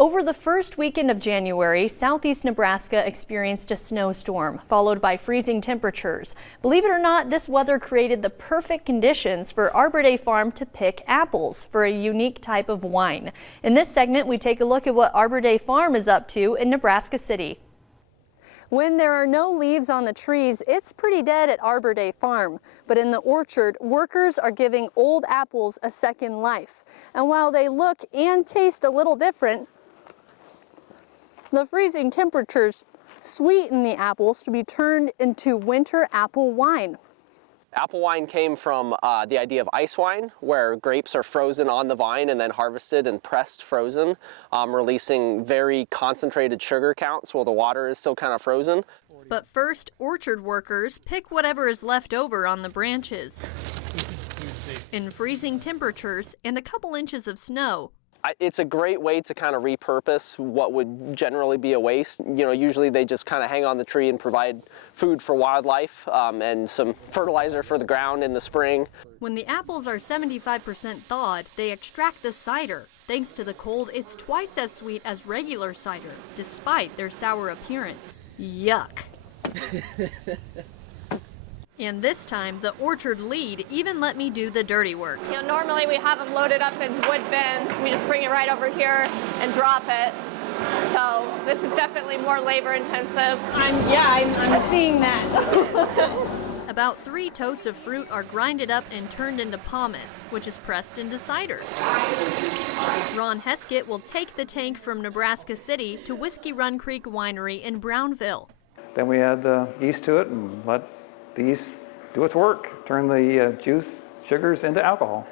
Over the first weekend of January, southeast Nebraska experienced a snowstorm, followed by freezing temperatures. Believe it or not, this weather created the perfect conditions for Arbor Day Farm to pick apples for a unique type of wine. In this segment, we take a look at what Arbor Day Farm is up to in Nebraska City. When there are no leaves on the trees, it's pretty dead at Arbor Day Farm. But in the orchard, workers are giving old apples a second life. And while they look and taste a little different, the freezing temperatures sweeten the apples to be turned into winter apple wine. Apple wine came from the idea of ice wine, where grapes are frozen on the vine and then harvested and pressed frozen, releasing very concentrated sugar counts while the water is still kind of frozen. But first, orchard workers pick whatever is left over on the branches. In freezing temperatures and a couple inches of snow, it's a great way to kind of repurpose what would generally be a waste. You know, usually they just kind of hang on the tree and provide food for wildlife and some fertilizer for the ground in the spring. When the apples are 75% thawed, they extract the cider. Thanks to the cold, it's twice as sweet as regular cider, despite their sour appearance. Yuck. And this time, the orchard lead even let me do the dirty work. You know, normally we have them loaded up in wood bins. We just bring it right over here and drop it. So this is definitely more labor intensive. I'm seeing that. About 3 totes of fruit are grinded up and turned into pomace, which is pressed into cider. Ron Heskett will take the tank from Nebraska City to Whiskey Run Creek Winery in Brownville. Then we add the yeast to it and let the yeast do its work, turn the juice, sugars into alcohol.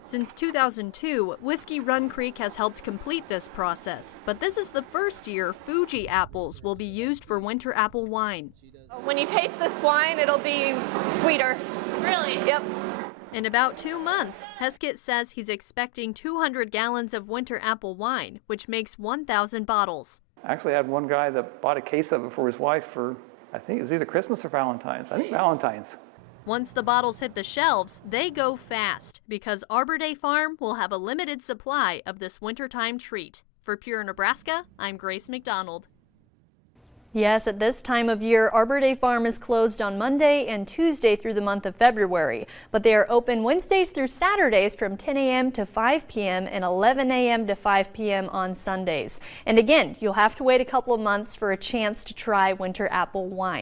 Since 2002, Whiskey Run Creek has helped complete this process, but this is the first year Fuji apples will be used for winter apple wine. When you taste this wine, it'll be sweeter. Really? Yep. In about 2 months, Heskett says he's expecting 200 gallons of winter apple wine, which makes 1,000 bottles. Actually, I had one guy that bought a case of it for his wife for, I think it was either Christmas or Valentine's. I think Valentine's. Once the bottles hit the shelves, they go fast because Arbor Day Farm will have a limited supply of this wintertime treat. For Pure Nebraska, I'm Grace McDonald. Yes, at this time of year, Arbor Day Farm is closed on Monday and Tuesday through the month of February, but they are open Wednesdays through Saturdays from 10 a.m. to 5 p.m. and 11 a.m. to 5 p.m. on Sundays. And again, you'll have to wait a couple of months for a chance to try winter apple wine.